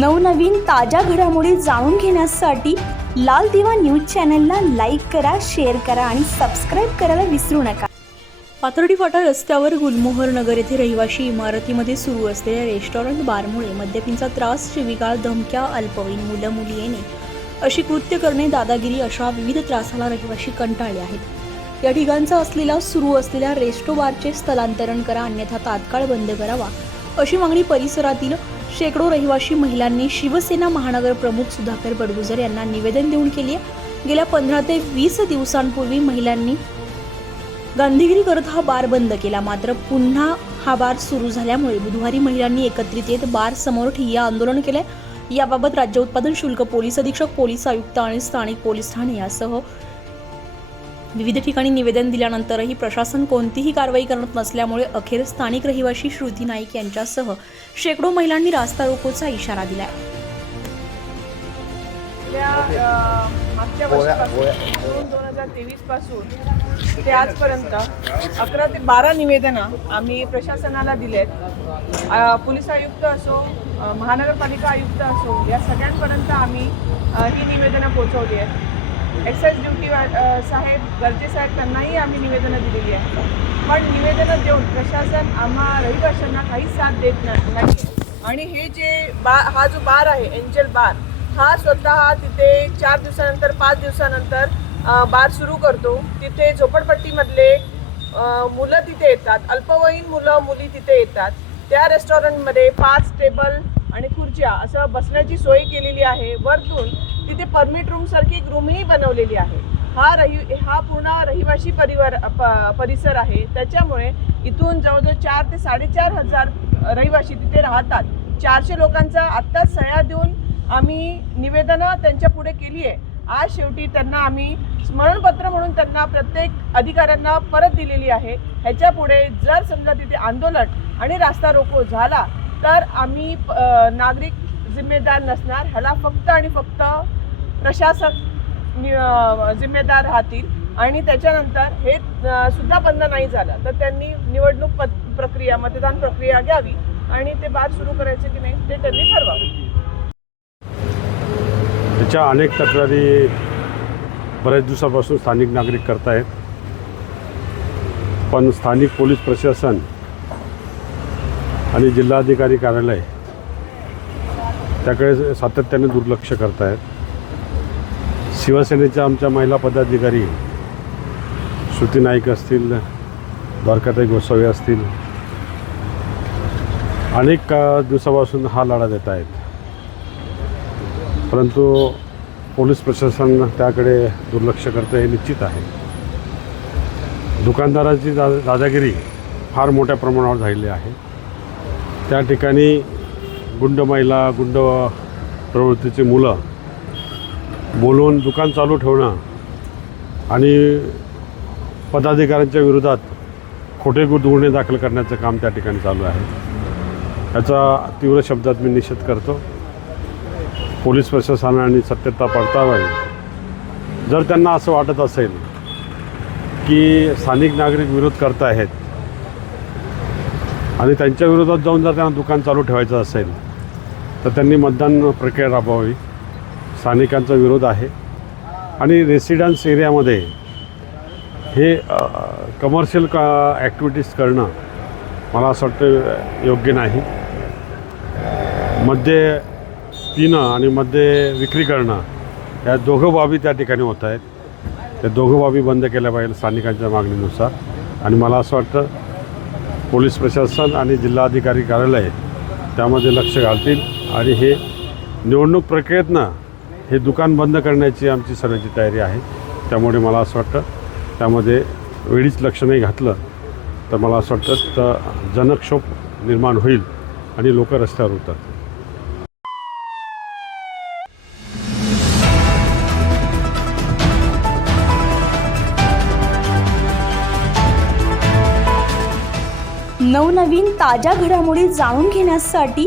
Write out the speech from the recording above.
नवनवीन ताज्या घडामोडी जाणून घेण्यासाठी लाल दिवा न्यूज चॅनलला लाईक करा शेअर करा आणि सबस्क्राईब करायला विसरू नका. पाथर्डी फाटा रस्त्यावर गुलमोहर नगर येथे रहिवाशी इमारतीमध्ये सुरू असलेल्या रेस्टॉरंट बारमुळे मद्यपींचा त्रास शिविगाळ धमक्या अल्पवयीन मुलं मुली येणे अशी कृत्य करणे दादागिरी अशा विविध त्रासाला रहिवाशी कंटाळले आहेत. या ठिकाणचा असलेला सुरू असलेल्या रेस्टो बारचे स्थलांतरण करा अन्यथा तात्काळ बंद करावा अशी मागणी परिसरातील शेकडो रहिवाशी महिलांनी शिवसेना महानगर प्रमुख सुधाकर बडगुजर यांना निवेदन देऊन केली आहे. गेल्या पंधरा ते वीस दिवसांपूर्वी महिलांनी गांधीगिरी करत हा बार बंद केला. मात्र पुन्हा हा बार सुरू झाल्यामुळे बुधवारी महिलांनी एकत्रित येत बार समोर ठिय्या आंदोलन केलंय. याबाबत राज्य उत्पादन शुल्क पोलीस अधीक्षक पोलीस आयुक्त आणि स्थानिक पोलीस ठाणे यासह विविध ठिकाणी निवेदन दिल्यानंतरही प्रशासन कोणतीही कारवाई करत नसल्यामुळे अखेर स्थानिक रहिवाशी श्रुती नाईक यांच्यासह शेकडो महिलांनी रास्ता रोकोचा इशारा दिलाय. मागच्या वर्षापासून जून दोन हजार तेवीसपासून ते आजपर्यंत अकरा ते बारा निवेदनं आम्ही प्रशासनाला दिलेत. पोलीस आयुक्त असो महानगरपालिका आयुक्त असो या सगळ्यांपर्यंत आम्ही ही निवेदनं पोहोचवली आहेत. एक्साईज ड्युटी वा- साहेब गरजे साहेब त्यांनाही आम्ही निवेदनं दिलेली आहेत. पण निवेदनं देऊन प्रशासन आम्हा रहिवाशांना काही साथ देत नाही. आणि हे जे बा हा जो बार आहे एंजल बार हा स्वतः तिथे चार दिवसानंतर पाच दिवसानंतर बार सुरू करतो. तिथे झोपडपट्टीमधले मुलं तिथे येतात. अल्पवयीन मुलं मुली तिथे येतात. त्या रेस्टॉरंटमध्ये पाच टेबल आणि खुर्च्या असं बसण्याची सोय केलेली आहे. वरतून तिथे परमिट रूम सारखी एक रूमही बनवलेली आहे. हा रहि हा पूर्ण रहिवाशी परिवार प- परिसर आहे. त्याच्यामुळे इथून जवळजवळ चार ते साडेचार हजार रहिवाशी तिथे राहतात. चारशे लोकांचा आत्ताच सह्या देऊन आम्ही निवेदनं त्यांच्या पुढे केली आहे. आज शेवटी त्यांना आम्ही स्मरणपत्र म्हणून त्यांना प्रत्येक अधिकाऱ्यांना परत दिलेली आहे. ह्याच्या पुढे जर समजा तिथे आंदोलन आणि रास्ता रोको झाला तर आम्ही नागरिक जिम्मेदार नसणार. ह्याला फक्त आणि फक्त प्रशासक नि- जिम्मेदार राहतील. आणि त्याच्यानंतर हे सुद्धा बंद नाही झालं. तर त्यांनी निवडणूक पत प्रक्रिया मतदान प्रक्रिया घ्यावी. आणि ते बाद सुरू करायचे की नाही ते त्यांनी ठरवावे. त्याच्या अनेक तक्रारी बऱ्याच दिवसापासून स्थानिक नागरिक करतायत. पण स्थानिक पोलीस प्रशासन आणि जिल्हाधिकारी कार्यालय त्याकडे सातत्याने दुर्लक्ष करत आहेत शिवसेनेच्या आमच्या महिला पदाधिकारी श्रुती नाईक असतील द्वारकाताई गोसावी असतील अनेक दिवसापासून हा लढा देत आहेत. परंतु पोलीस प्रशासन त्याकडे दुर्लक्ष करतं हे निश्चित आहे. दुकानदाराची दा दादागिरी फार मोठ्या प्रमाणावर झालेली आहे. त्या ठिकाणी गुंड महिला गुंड प्रवृत्तीची मुलं बोलवून दुकान चालू ठेवणं आणि पदाधिकाऱ्यांच्या विरोधात खोटे गु- गुन्हे दाखल करण्याचं काम त्या ठिकाणी चालू आहे. याचा तीव्र शब्दात मी निषेध करतो. पोलीस प्रशासनाने सत्यता पडताळावी जर त्यांना असं वाटत असेल की स्थानिक नागरिक विरोध करत आहेत आणि त्यांच्या विरोधात जाऊन जर त्यांना दुकान चालू ठेवायचं असेल तर त्यांनी मतदान प्रक्रिया राबवावी. स्थानिकांचा विरोध आहे. आणि रेसिडन्स एरियामध्ये हे कमर्शियल का ॲक्टिव्हिटीज करणं मला असं वाटतं योग्य नाही. मध्ये पिणं आणि मद्य विक्री करणं या दोघं बाबी त्या ठिकाणी होत आहेत. त्या दोघं बाबी बंद केल्या पाहिजे स्थानिकांच्या मागणीनुसार. आणि मला असं वाटतं पोलीस प्रशासन आणि जिल्हाधिकारी कार्यालय त्यामध्ये लक्ष घालतील. आणि हे निवडणूक प्रक्रियेतनं हे दुकान बंद करण्याची आमची सगळ्याची तयारी आहे. त्यामुळे मला असं वाटतं त्यामध्ये वेळीच लक्ष नाही घातलं तर मला असं वाटतं तर जनक्षोभ निर्माण होईल आणि लोक रस्त्यावर उतरतात नवनवीन ताज्या घडामोडी जाणून घेण्यासाठी